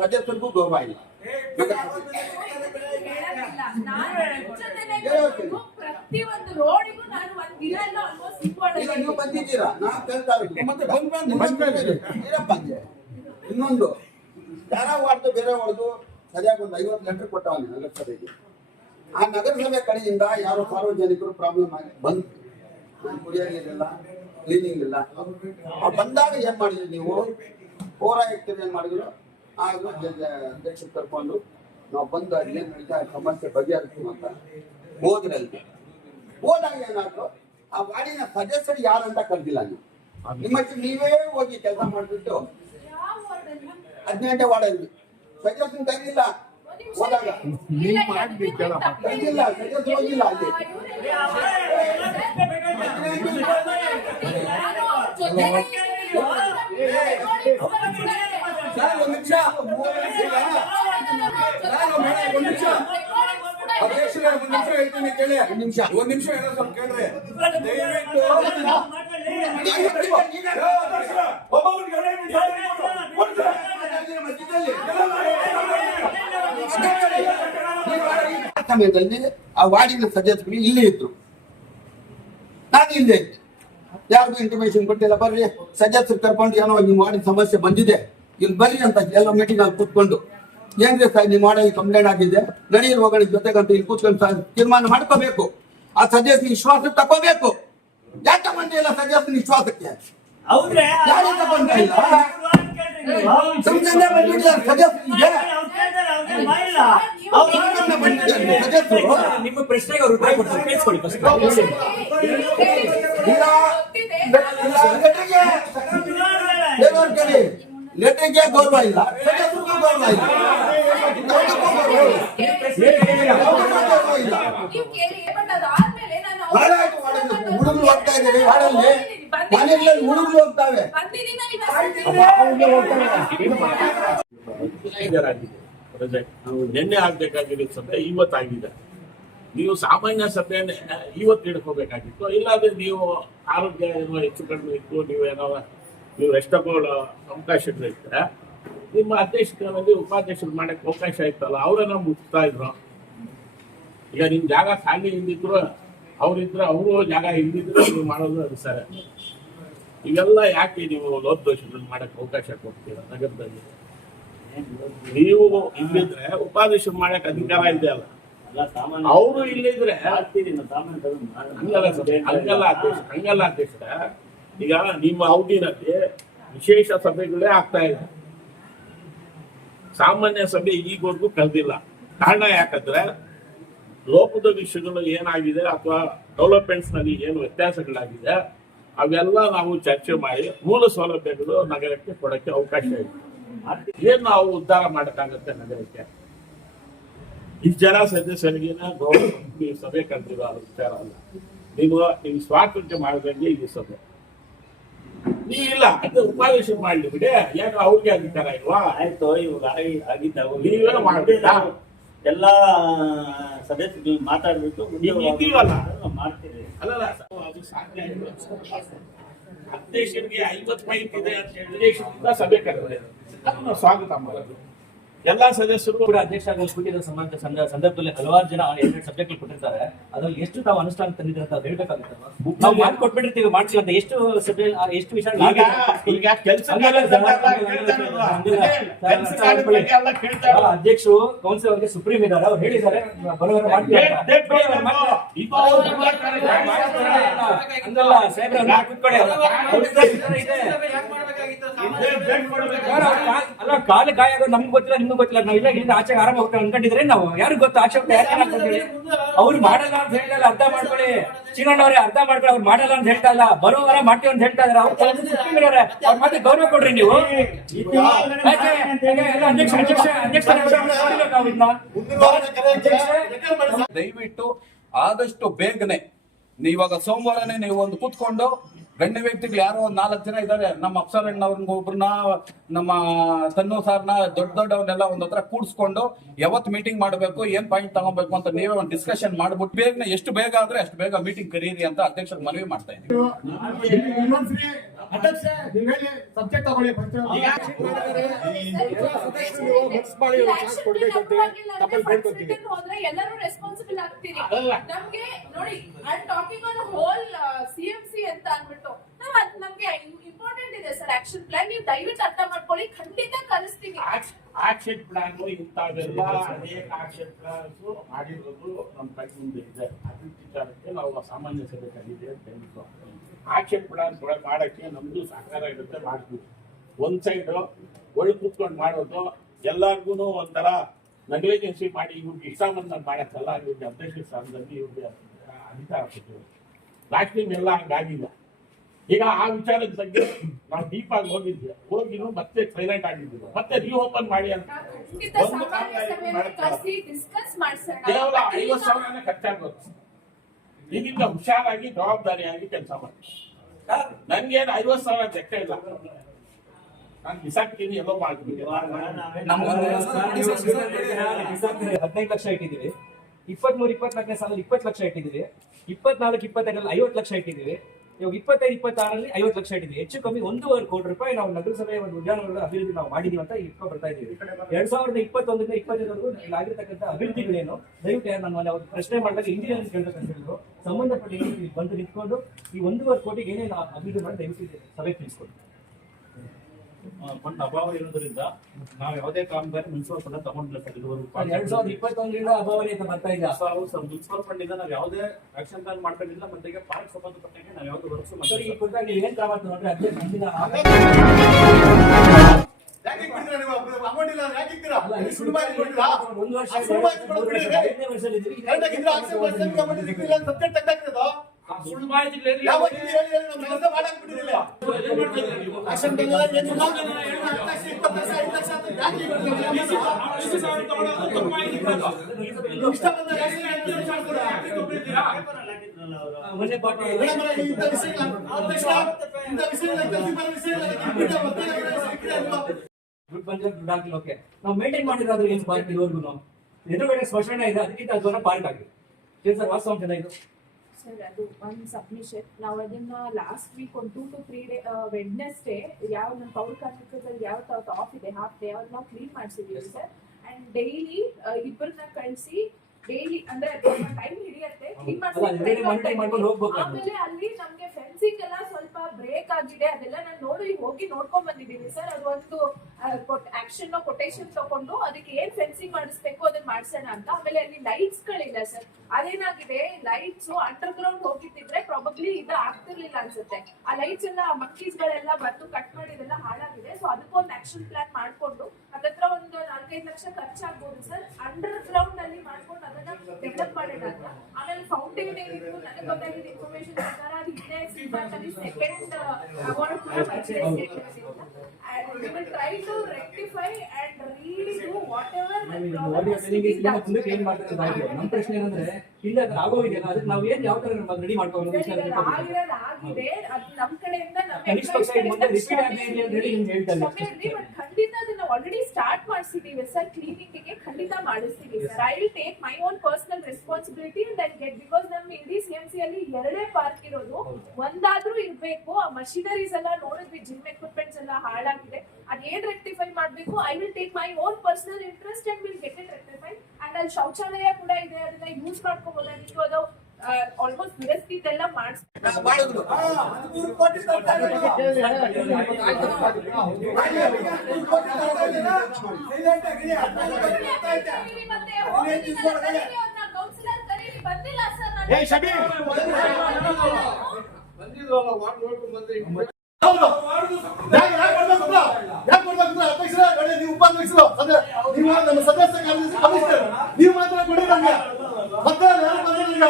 ಸದಸ್ಯರಿಗೂ ಗೌರವ ಇಲ್ಲ ಪ್ರತಿಯೊಂದು ರೋಡಿಗೂ ನಾನು ಒಂದ್ ಈಗ ನೀವು ಬಂದಿದ್ದೀರಾ? ನಾನು ಕೇಳ್ತಾ. ಮತ್ತೆ ಬಂದ್ ಬಂದ್. ಇನ್ನೊಂದು ಯಾರ ಹೊಡೆದು ಬೇರೆ ಹೊಡೆದು ಸರಿಯಾಗಿ ಒಂದು ಐವತ್ತು ಲೀಟರ್ ಕೊಟ್ಟವನೆ ನಗರಸಭೆಗೆ. ಆ ನಗರಸಭೆ ಕಡೆಯಿಂದ ಯಾರೋ ಸಾರ್ವಜನಿಕರು ಪ್ರಾಬ್ಲಮ್ ಆಗಿ ಬಂದ್ ನಾನು ಕುಡಿಯೋ ಕ್ಲೀನಿಂಗ್ ಇಲ್ಲ. ಅವ್ರು ಬಂದಾಗ ಏನ್ ಮಾಡಿದ್ರಿ ನೀವು? ಪೌರಾಯುಕ್ತರು ಏನ್ ಮಾಡಿದ್ರು? ಆಗ ಅಧ್ಯಕ್ಷರು ಕರ್ಕೊಂಡು ನಾವು ಬಂದು ಅಲ್ಲಿ ಏನ್ ನಡೀತಾ ಇದೆ ಸಮಸ್ಯೆ ಬಗೆಹರಿಸ್ತೀವಿ ಅಂತ ಹೋದ್ರೆ ಅಲ್ಲಿ ಹೋದಾಗ ಏನಾಯ್ತು? ಆ ವಾರ್ಡಿನ ಸದಸ್ಯರು ಯಾರಂತ ಕರೆದಿಲ್ಲ ನೀವು. ನಿಮ್ಮ ಹತ್ರ ನೀವೇ ಹೋಗಿ ಕೆಲಸ ಮಾಡಿಬಿಟ್ಟು? ಹದಿನೆಂಟೇ ವಾರ್ಡಲ್ಲಿ. ಸದಸ್ಯನ ಕರೆದಿಲ್ಲ. ಹೋದಾಗ. ಕರೆದಿಲ್ಲ. ಸದಸ್ಯರು ಹೋಗಿಲ್ಲ ಅಲ್ಲಿ. ಒಂದ್ ನಿಮಿಷ. ಅಧ್ಯಕ್ಷರೇ ಒಂದ್ ನಿಮಿಷ ಹೇಳ್ತೀನಿ ಕೇಳಿ. ಒಂದ್ ನಿಮಿಷ. ಒಂದ್ ನಿಮಿಷ ಹೇಳೋ ಸ್ವಲ್ಪ ಕೇಳ್ರಿ. ದಯವಿಟ್ಟು. ಸಮಯದಲ್ಲಿ ಆ ವಾರ್ಡಿನ ಸದಸ್ಯರು ಇಲ್ಲೇ ಇದ್ರು. ನಾನು ಇಲ್ಲೇ ಇದ್ದೆ. ಯಾರಿಗೂ ಇಂಟಿಮೇಷನ್ ಕೊಟ್ಟಿಲ್ಲ ಬರ್ರಿ. ಸದಸ್ಯರು ಕರ್ಕೊಂಡು ಏನೋ ನಿಮ್ಮ ವಾರ್ಡಿನ ಸಮಸ್ಯೆ ಬಂದಿದೆ. ಇಲ್ಲಿ ಬರ್ರಿ ಅಂತ ಎಲ್ಲ ಮೀಟಿಂಗ್ ಅಲ್ಲಿ ಕೂತ್ಕೊಂಡು ಏನ್ರಿ ಸರ್ ನಿಮ್ಮ ವಾರ್ಡಲ್ಲಿ ಕಂಪ್ಲೇಂಟ್ ಆಗಿದೆ ನಡೆಯಲು ಹೋಗೋಣ ಜೊತೆಗಂತ ಇಲ್ಲಿ ಕೂತ್ಕೊಂಡು ಸರ್ ತೀರ್ಮಾನ ಮಾಡ್ಕೋಬೇಕು. ಆ ಸದಸ್ಯ ವಿಶ್ವಾಸ ತಗೋಬೇಕು ಯಾಕೆ ತಗೊಂಡಿಲ್ಲ ಸಜೆಸ್ಟ್ ವಿಶ್ವಾಸಕ್ಕೆ? ಬಂದಿದ್ದಾರೆ ನಿಮ್ಮ ಪ್ರಶ್ನೆಗೆ ಅವ್ರು ಉತ್ತರ ಕೊಡ್ತಾರೆ. ಗೌರವ ಇಲ್ಲ. ಸದಸ್ಯರಿಗೂ ಗೌರವ ಇಲ್ಲ. ಯಾವುದಕ್ಕೂ ಗೌರವ ಯಾವುದಕ್ಕೂ ಗೌರವ ನೀವು ಆಯ್ತು. ಹುಡುಗರು ಹೋಗ್ತಾ ಇದ್ದೀವಿ ಹಾಡಲ್ಲಿ ಮನೆಗಳಲ್ಲಿ ಹುಡುಗರು ಹೋಗ್ತಾವೆ. ರಜೆ ನಿನ್ನೆ ಆಗ್ಬೇಕಾಗಿದೆ ಸಭೆ ಇವತ್ತಾಗಿದೆ. ನೀವು ಸಾಮಾನ್ಯ ಸಭೆಯನ್ನೇ ಇವತ್ತು ಹಿಡ್ಕೋಬೇಕಾಗಿತ್ತು. ಇಲ್ಲಾಂದ್ರೆ ನೀವು ಆರೋಗ್ಯ ಏನೋ ಹೆಚ್ಚು ಕಡಿಮೆ ಇತ್ತು ನೀವೇನೋ ನೀವು ಅವಕಾಶ ಇರ್ತಾರೆ ನಿಮ್ಮ ಅಧ್ಯಕ್ಷರಲ್ಲಿ ಉಪಾಧ್ಯಕ್ಷರು ಮಾಡಕ್ಕೆ ಅವಕಾಶ ಇತ್ತಲ್ಲ ಅವರನ್ನ ಮುಟ್ತಾ ಇದ್ರು. ಈಗ ನಿಮ್ ಜಾಗ ಖಾಲಿ ಇಲ್ದಿದ್ರು ಅವ್ರಿದ್ರೆ ಅವರು ಜಾಗ ಇಲ್ದಿದ್ರು ನೀವು ಮಾಡೋದು ಅದು ಸರಿ. ಇವೆಲ್ಲ ಯಾಕೆ ನೀವು ಲೋಪದೋಷಗಳನ್ನ ಮಾಡಕ್ಕೆ ಅವಕಾಶ ಕೊಡ್ತೀರಾ ನಗರದಲ್ಲಿ? ನೀವು ಇಲ್ಲಿದ್ರೆ ಉಪಾಧ್ಯಕ್ಷರು ಮಾಡಕ್ ಅಧಿಕಾರ ಇದೆ ಅಲ್ಲ. ಅವರು ಇಲ್ಲಿದ್ರೆ ಹಂಗಲ್ಲ ಹಂಗಲ್ಲ ಅಧ್ಯಕ್ಷ ಹಂಗಲ್ಲ ಅಧ್ಯಕ್ಷ ಈಗ ನಿಮ್ಮ ಅವಧಿನಲ್ಲಿ ವಿಶೇಷ ಸಭೆಗಳೇ ಆಗ್ತಾ ಇದೆ. ಸಾಮಾನ್ಯ ಸಭೆ ಈಗವರೆಗೂ ಕಳೆದಿಲ್ಲ. ಕಾರಣ ಯಾಕಂದ್ರೆ ಲೋಪದ ವಿಷಯಗಳು ಏನಾಗಿದೆ ಅಥವಾ ಡೆವಲಪ್ಮೆಂಟ್ಸ್ನಲ್ಲಿ ಏನು ವ್ಯತ್ಯಾಸಗಳಾಗಿದೆ, ಅವೆಲ್ಲ ನಾವು ಚರ್ಚೆ ಮಾಡಿ ಮೂಲ ಸೌಲಭ್ಯಗಳು ನಗರಕ್ಕೆ ಕೊಡಕ್ಕೆ ಅವಕಾಶ ಇದೆ. ಏನ್ ನಾವು ಉದ್ಧಾರ ಮಾಡಕ್ಕಾಗತ್ತೆ ನಗರಕ್ಕೆ? ಇಷ್ಟು ಜನ ಸದಸ್ಯರಿಗಿನ ಗೌರವ ಸಭೆ ಕರೆದಿರೋ ವಿಚಾರ ಅಲ್ಲ. ನೀವು ನಿಮ್ ಸ್ವಾತಂತ್ರ್ಯ ಮಾಡಿದಂಗೆ ಈ ಸಭೆ. ನೀವು ಇಲ್ಲ ಅದು ಉಪಾದೇಶ ಮಾಡ್ಲಿ ಬಿಡಿ. ಯಾಕೆ ಅವ್ರಿಗೆ ತರ ಇಲ್ವಾ? ಆಯ್ತು ಇವಾಗ ಆಗಿ- ಆಗಿದ್ದಾವು. ನೀವೇ ಎಲ್ಲ ಎಲ್ಲಾ ಸದಸ್ಯರು ಮಾತಾಡ್ಬಿಟ್ಟು ಇದ್ದೀವಲ್ಲ? ಮಾಡ್ತೀರಿ. ಅಲ್ಲಲ್ಲ ಅದು ಸಾಧ್ಯ. ಅಧ್ಯಕ್ಷರಿಗೆ ಐವತ್ತು ಪಾಯಿಂಟ್ ಇದೆ ಅಂತ ಹೇಳಿದ್ರೆ ಸಭೆ ಕರೆದ್ರೆ. ಅದನ್ನ ಸ್ವಾಗತ ಮಾಡೋದು. ಎಲ್ಲಾ ಸದಸ್ಯರು ಕೂಡ ಅಧ್ಯಕ್ಷ ಸಂಬಂಧ ಸಂದ- ಸಂದರ್ಭದಲ್ಲಿ ಹಲವಾರು ಜನ ಎರಡು ಸಬ್ಜೆಕ್ಟ್ ಕೊಟ್ಟಿರ್ತಾರೆ ಅದ್ರಲ್ಲಿ ಎಷ್ಟು ತಾವು ಅನುಷ್ಠಾನ ತಂದಿದ್ರೆ ಅಂತ ಹೇಳ್ಬೇಕಾಗುತ್ತಲ್ವಾ ನಾವು ಮಾಡಿ ಕೊಟ್ಬಿಟ್ಟಿರ್ತೀವಿ ಮಾಡ್ಸಿ ಅಂತ ಎಷ್ಟು ಸಬ್ಜೆಕ್ಟ್ ಎಷ್ಟು ವಿಷಯ ಅಧ್ಯಕ್ಷರು ಕೌನ್ಸಿಲ್ ಅವರಿಗೆ ಸುಪ್ರೀಂ ಇದ್ದಾರೆ ಅವ್ರು ಹೇಳಿದ್ದಾರೆ ಬರೋರು ಮಾಡ್ತಾರೆ. ಅಲ್ಲ ಕಾಲು ಗಾಯ ಆಗೋದು ನಮ್ಗೆ ಗೊತ್ತಿಲ್ಲ ನಿಮ್ಗೆ ಗೊತ್ತಿಲ್ಲ. ನಾವು ಇಲ್ಲ ಇಲ್ಲಿಂದ ಆಚೆ ಆರಾಮ ಹೋಗ್ತೇವೆ ಅನ್ಕೊಂಡಿದ್ರೆ ನಾವು. ಯಾರು ಗೊತ್ತು? ಆಚೆ ಹೋಗ್ತಾ ಯಾಕೆ ಅನ್ಕೊಂಡ್ರಿ ಅವ್ರು ಮಾಡಲ್ಲ ಅಂತ ಹೇಳಿಲ್ಲ ಅರ್ಥ ಮಾಡ್ಕೊಳ್ಳಿ. ಚಿನ್ನಣ್ಣವ್ರೆ ಅರ್ಥ ಮಾಡ್ಕೊಳ್ಳಿ ಅವ್ರು ಮಾಡಲ್ಲ ಅಂತ ಹೇಳ್ತಾ ಇಲ್ಲ. ಬರೋ ವಾರ ಮಾಡ್ತೀವಿ ಅಂತ ಹೇಳ್ತಾ ಇದಾರೆ. ಅವ್ರು ಅವ್ರ ಮತ್ತೆ ಗೌರವ ಕೊಡ್ರಿ ನೀವು. ಅಧ್ಯಕ್ಷ ಅಧ್ಯಕ್ಷ ಅಧ್ಯಕ್ಷ ದಯವಿಟ್ಟು ಆದಷ್ಟು ಬೇಗನೆ ನೀವು ಇವಾಗ ಸೋಮವಾರನೇ ನೀವು ಒಂದು ಕೂತ್ಕೊಂಡು ಗಣ್ಯ ವ್ಯಕ್ತಿಗಳು ಯಾರೋ ಒಂದ್ ನಾಲ್ಕು ಜನ ಇದಾರೆ. ನಮ್ಮ ಅಪ್ಸರಣ್ಣ ಅವ್ರನ್ನ ಒಬ್ರನ್ನ ನಮ್ಮ ತನ್ನು ಸಾರ್ನ ದೊಡ್ಡ ದೊಡ್ಡವನ್ನೆಲ್ಲ ಒಂದ್ ಹತ್ರ ಕೂಡ್ಸ್ಕೊಂಡು ಯಾವತ್ ಮೀಟಿಂಗ್ ಮಾಡಬೇಕು ಏನ್ ಪಾಯಿಂಟ್ ತಗೋಬೇಕು ಅಂತ ನೀವೇ ಒಂದು ಡಿಸ್ಕಷನ್ ಮಾಡ್ಬಿಟ್ಟು ಬೇಗ ಎಷ್ಟು ಬೇಗ ಆದ್ರೆ ಅಷ್ಟು ಬೇಗ ಮೀಟಿಂಗ್ ಕರೀರಿ ಅಂತ ಅಧ್ಯಕ್ಷರು ಮನವಿ ಮಾಡ್ತಾ ಇದ್ದೀವಿ. ಅಂದ್ಬಿಟ್ಟು ನಾವ್ ಅದ್ ನಮ್ಗೆ ಇಂಪಾರ್ಟೆಂಟ್ ಇದೆ ಸರ್ ಆಕ್ಷನ್ ಪ್ಲಾನ್ ನೀವು ದಯವಿಟ್ಟು ಅರ್ಥ ಮಾಡ್ಕೊಳ್ಳಿ. ಖಂಡಿತ ಕಲಿಸ್ತೀವಿ ಆಕ್ಷನ್ ಪ್ಲಾನ್ ಇಂಥವೆಲ್ಲ ಅನೇಕ ಆಕ್ಷನ್ ಪ್ಲಾನ್ಸ್ ಮಾಡಿರೋದು ನಮ್ಮ ಕೈ ಮುಂದೆ ಇದೆ. ಅದ್ರ ವಿಚಾರಕ್ಕೆ ನಾವು ಸಾಮಾನ್ಯ ಸಭೆ ಕಲಿದೆ ಅಂತ ಆಕ್ಷನ್ ಪ್ಲಾನ್ ಮಾಡೋಕ್ಕೆ ನಮ್ದು ಸಹಕಾರ ಇರುತ್ತೆ, ಮಾಡ್ತೀವಿ. ಒಂದ್ ಸೈಡ್ ಒಳ್ಳೆ ಕೂತ್ಕೊಂಡು ಮಾಡೋದು ಎಲ್ಲಾರ್ಗು ಒಂಥರ ನೆಗ್ಲಿಜೆನ್ಸಿ ಮಾಡಿ ಇವ್ರಿಗೆ ಇಷ್ಟ ಬಂದ ಮಾಡಕ್ಕಲ್ಲ ಇವ್ರಿಗೆ ಅಧ್ಯಕ್ಷ ಸ್ಥಾನದಲ್ಲಿ ಇವ್ರಿಗೆ ಅಧಿಕಾರ ಕೊಟ್ಟಿದ್ರು ಲಾಸ್ಟ್ ಟೈಮ್ ಎಲ್ಲ ಹಂಗಾಗಿಲ್ಲ. ಈಗ ಆ ವಿಚಾರದ ಬಗ್ಗೆ ನಾವು ಡೀಪ್ ಆಗಿ ಹೋಗಿದ್ವಿ ಹೋಗಿನೂ ಮತ್ತೆ ಸೈಲೆಂಟ್ ಆಗಿದ್ವಿ ಮತ್ತೆ ರೀಓಪನ್ ಮಾಡಿ ಅಂತ. ಖಂಡಿತ ಒಂದು ಸಾಮಾನ್ಯ ಕಾಮಗಾರಿ ಸಭೆಯಲ್ಲಿ ಡಿಸ್ಕಸ್ ಮಾಡ್ಸೋಣ. ಕೇವಲ ಐವತ್ತು ಸಾವಿರನೇ ಖರ್ಚಾಗೋದು ಇದರಿಂದ ಹುಷಾರಾಗಿ ಜವಾಬ್ದಾರಿಯಾಗಿ ಕೆಲಸ ಮಾಡಿ. ನನ್ಗೇನು ಐವತ್ ಸಾವಿರ ಚೆಕ್ಕ ಇಲ್ಲ. ನಾನು ಬಿಸಾಕ್ತೀನಿ ಎಲ್ಲೋ ಮಾಡ್ತೀನಿ. ಹದಿನೈದು ಲಕ್ಷ ಇಟ್ಟಿದ್ದೀವಿ ಇಪ್ಪತ್ಮೂರು ಇಪ್ಪತ್ನಾಲ್ಕನೇ ಸಾಲ ಇಪ್ಪತ್ತು ಲಕ್ಷ ಇಟ್ಟಿದ್ದೀವಿ ಇಪ್ಪತ್ನಾಲ್ಕು ಇಪ್ಪತ್ತೈದರಲ್ಲಿ ಐವತ್ತು ಲಕ್ಷ ಇಟ್ಟಿದ್ದೀವಿ ಇವಾಗ ಇಪ್ಪತ್ತೈದು, ಇಪ್ಪತ್ತಾರರಲ್ಲಿ ಐವತ್ತು ಲಕ್ಷ ಇಟ್ಟಿದ್ವಿ ಹೆಚ್ಚು ಕಮ್ಮಿ ಒಂದೂವರೆ ಕೋಟಿ ರೂಪಾಯಿ ನಾವು ನಗರಸಭೆಯ ಒಂದು ಉದ್ಯಾನಗಳ ಅಭಿವೃದ್ಧಿ ನಾವು ಮಾಡಿದೀವಿ ಅಂತ ಇಟ್ಕೊಂಡು ಬರ್ತಾ ಇದ್ದೀವಿ. ಎರಡ್ ಸಾವಿರದ ಇಪ್ಪತ್ತೊಂದರಿಂದ ಇಪ್ಪತ್ತೈದರವರೆಗೂ ಇಲ್ಲಿ ಆಗಿರ್ತಕ್ಕಂಥ ಅಭಿವೃದ್ಧಿಗಳೇನು? ದಯವಿಟ್ಟು ಯಾರು ನಾನು ಅಲ್ಲಿ ಅವ್ರು ಪ್ರಶ್ನೆ ಮಾಡಿದಾಗ ಇಂಜಿನಿಯರಿಂಗ್ ಕೇಳ್ಬೇಕಂತ ಹೇಳಿದ್ರು. ಸಂಬಂಧಪಟ್ಟ ಬಂದು ನಿಂತ್ಕೊಂಡು ಈ ಒಂದೂವರೆ ಕೋಟಿಗೆ ಏನೇನು ಅಭಿವೃದ್ಧಿ ಮಾಡಿ ದಯವಿಟ್ಟು ಸಭೆ ತಿಳಿಸ್ಕೊಡಿ. ಫಂಡ್ ಅಭಾವ ಇರೋದ್ರಿಂದ ನಾವು ಯಾವುದೇ ಕಾಮಗಾರಿ ಮುನ್ಸಿಪಲ್ ಫಂಡ್ ತಗೊಂಡಿಲ್ಲ ಸರ್ ಇದುವರೆಗೂ ಅದು ಎರಡ್ ಸಾವಿರದ ಇಪ್ಪತ್ತೊಂದರಿಂದ ಅಭಾವನೆ ಅಂತ ಬರ್ತಾ ಇದೆ ಮುನ್ಸಿಪಲ್ ಫಂಡ್ ಇಂದ ನಾವು ಯಾವುದೇ ಆಕ್ಷನ್ ಪ್ಲಾನ್ ಮಾಡ್ಕೊಂಡಿಲ್ಲ ಮತ್ತೆ ಈಗ ಪಾರ್ಕ್ ಸಂಬಂಧಪಟ್ಟಂಗೆ ನಾವು ಯಾವ್ದು ವರ್ಕ್ಸ್ ಸರ್ ಈ ಕುರಿತಾಗಿ ನೀವು ಏನ್ ಕ್ರಮ ತಗೊಂಡ್ರೆ? ಅದೇ ಮುಂದಿನ ಇಲ್ಲ? ಒಂದು ವರ್ಷ ಸುಳ್ಳು ಮಾಹಿತಿ? ನೀವು? ಮೇಂಟೈನ್ ಮಾಡಿರೋದು ಏನು ಪಾರ್ಕ್ ಇದುವರೆಗೂ ಎದುರುಗಡೆ ಸ್ಮಶಾನ ಇದೆ ಅದಕ್ಕಿಂತ ಅದನ್ನ ಪಾರ್ಕ್ ಆಗಿದೆ. ಏನ್ ಸರ್ ವಾಸ್ತವ ಇದು ಸರ್ ಅದು ಒಂದು ಸಬ್ಮಿಷನ್ ನಾವು ಅದನ್ನ ಲಾಸ್ಟ್ ವೀಕ್ ಒಂದು two to three day Wednesday ಯಾವ ನಮ್ಮ ಪೌರ ಕಾರ್ಮಿಕದಲ್ಲಿ ಯಾವ ತಾವ್ ಆಫ್ ಇದೆ ಹಾಫ್ ಡೇ ಅವ್ರನ್ನ ನಾವು ಕ್ಲೀನ್ ಮಾಡಿಸಿದೀವಿ ಸರ್. ಅಂಡ್ ಡೈಲಿ ಇಬ್ಬರನ್ನ ಕಳಿಸಿ ಡೈಲಿ ಅಂದ್ರೆ ಟೈಮ್ ಹಿಡಿಯತ್ತೆ ಕ್ಲೀನ್ ಮಾಡಿಸಿ ಆಮೇಲೆ ಅಲ್ಲಿ ನಮ್ಗೆ ಫೆನ್ಸಿಂಗ್ ಎಲ್ಲ ಸ್ವಲ್ಪ ಬ್ರೇಕ್ ಆಗಿದೆ, ಅದೆಲ್ಲ ನಾನು ನೋಡಿ ಹೋಗಿ ನೋಡ್ಕೊಂಡ್ ಬಂದಿದ್ದೀನಿ. ಸರ್, ಅದು ಒಂದು ಆಕ್ಷನ್ ಕೊಟೇಶನ್ ತಗೊಂಡು ಅದಕ್ಕೆ ಏನ್ ಫೆನ್ಸಿಂಗ್ ಮಾಡಿಸ್ಬೇಕು ಅದನ್ನ ಮಾಡ್ಸೋಣ ಅಂತ. ಆಮೇಲೆ ಅಲ್ಲಿ ಲೈಟ್ಸ್ ಗಳಿಲ್ಲ ಸರ್. ಅದೇನಾಗಿದೆ ಲೈಟ್ಸ್ ಅಂಡರ್ ಗ್ರೌಂಡ್ ಹೋಗಿದ್ದಿದ್ರೆ ಪ್ರಾಬಬ್ಲಿ ಇದು ಆಗ್ತಿರ್ಲಿಲ್ಲ ಅನ್ಸುತ್ತೆ. ಆ ಲೈಟ್ಸ್ ಎಲ್ಲ ಗಳೆಲ್ಲ ಬಂದು ಕಟ್ ಮಾಡಿದೆಲ್ಲ ಹಾಳಾಗಿದೆ. ಸೊ ಅದಕ್ಕೊಂದು ಆಕ್ಷನ್ ಪ್ಲಾನ್ ಮಾಡ್ಕೊಂಡು ಅದತ್ರ ಒಂದು ನಾಲ್ಕೈದು ಲಕ್ಷ ಖರ್ಚಾಗ್ಬೋದು ಸರ್. ಅಂಡರ್ ಗ್ರೌಂಡ್ ಅಲ್ಲಿ ಮಾಡ್ಕೊಂಡು ಅದನ್ನ ಡೆವಲಪ್ ಅಂತ. ಆಮೇಲೆ ಫೌಂಟೇನ್ ಏನಿತ್ತು ನನಗೆ ಗೊತ್ತಾಗಿದ್ದ ಇನ್ಫಾರ್ಮೇಶನ್ ಪ್ರಕಾರ ಅದು ಇನ್ನೇ ಸಿನಿಮಾದಲ್ಲಿ ಸೆಕೆಂಡ್ ಅವಾರ್ಡ್ ಕೂಡ ಬಂದಿದೆ try to rectify and really do whatever ಮಾಡ್ತಾರೆ ಆಗಿದೆ. ನಮ್ಮ ಪ್ರಶ್ನೆ ಏನಂದ್ರೆ ಇಲ್ಲ ಅದು ಆಗೋಗಿದೆಯಲ್ಲ ಅದಕ್ಕೆ ನಾವು ಏನ್ ಯಾವ ತರ ರೆಡಿ ಮಾಡ್ಕೊಂಡು ಆಗಿದೆ. ಅದು ನಮ್ಮ ಕಡೆಯಿಂದ ನಮ್ಮ ಕನಿಷ್ಠ ಪಕ್ಷ ಹೇಳ್ತಾ. ಆಲ್ರೆಡಿ ಸ್ಟಾರ್ಟ್ ಮಾಡಿಸಿದೀವಿ ಸರ್ ಕ್ಲೀನಿಂಗ್ಗೆ ಖಂಡಿತ ಮಾಡಿಸ್ತೀವಿ sir I will take my own personal responsibility and I get because ನಮ್ಮ ಇಡೀ ಸಿ ಎಂ ಸಿ ಅಲ್ಲಿ ಎರಡೇ ಪಾರ್ಕ್ ಇರೋದು. ಒಂದಾದ್ರೂ ಇರಬೇಕು. ಆ ಮಷಿನರೀಸ್ ಎಲ್ಲ ನೋಡಿದ್ವಿ ಜಿಮ್ ಎಕ್ವಿಪ್ಮೆಂಟ್ಸ್ ಎಲ್ಲ ಹಾಳಾಗಿದೆ. ಅದೇನ್ ರೆಕ್ಟಿಫೈ ಮಾಡಬೇಕು? I will take my own personal interest and will get it rectify and ಅಲ್ಲಿ ಶೌಚಾಲಯ ಕೂಡ ಇದೆ ಅದನ್ನ ಯೂಸ್ ಮಾಡ್ಕೋಬಹುದಾಗಿತ್ತು ಅದು? ಆಲ್ಮೋಸ್ಟ್ ಗೊತ್ತಾ? ಅಧ್ಯಕ್ಷರೇ, ನೀವು ನಮ್ಮ ಸದಸ್ಯ ಕಾರ್ಯದರ್ಶಿ ಕಮಿಷನರ್. ನೀವು ಮಾತ್ರ ಕೊಡಿ ನಮ್ಗೆ. ಮತ್ತೆ ಯಾರು ಬಂದ್ರೆ ನಮ್ಗೆ?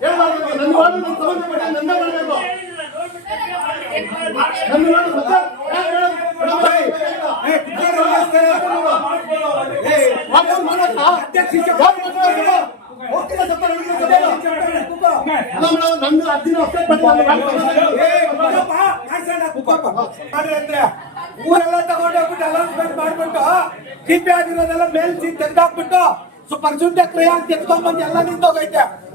ಹೇಳ್ಬಾರ್ದು. ನನ್ನ ವಾರ್ಡ್ ನನ್ನ ಸಂಬಂಧಪಟ್ಟ ನಂದೇ ಮಾಡಬೇಕು ನನ್ನ ವಾರ್ಡ್ ಮತ್ತೆ ಬಂದಿದೆ. ಮಾಡ್ರಿ ಅಂದ್ರೆ ಊರೆಲ್ಲ ತಗೊಂಡೋಗ್ಬಿಟ್ಟು ಅನೌನ್ಸ್ಮೆಂಟ್ ಮಾಡ್ಬಿಟ್ಟು ಸಿಪಿ ಆಗಿರೋದೆಲ್ಲ ಮೇಲ್ ತೆಗ್ದಾಕ್ಬಿಟ್ಟು ಸೊ ಜುಂಡೆ ಕ್ರಿಯಾ ಅಂತ ಎತ್ಕೊಂಡ್ಬಂದು ಎಲ್ಲ ನಿಂತೋಗೈತೆ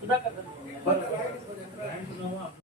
ಸುಧಾಕರ್